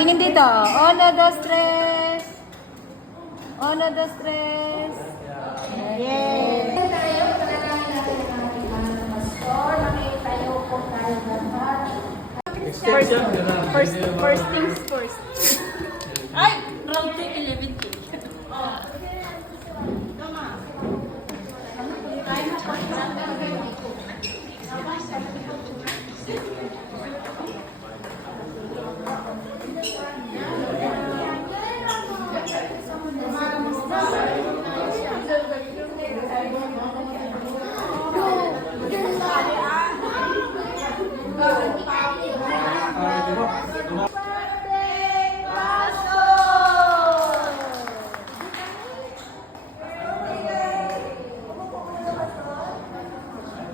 Tingin dito. Uno, dos, tres. Uno, dos, tres. Yay! First things first. Ay! Round to 11K.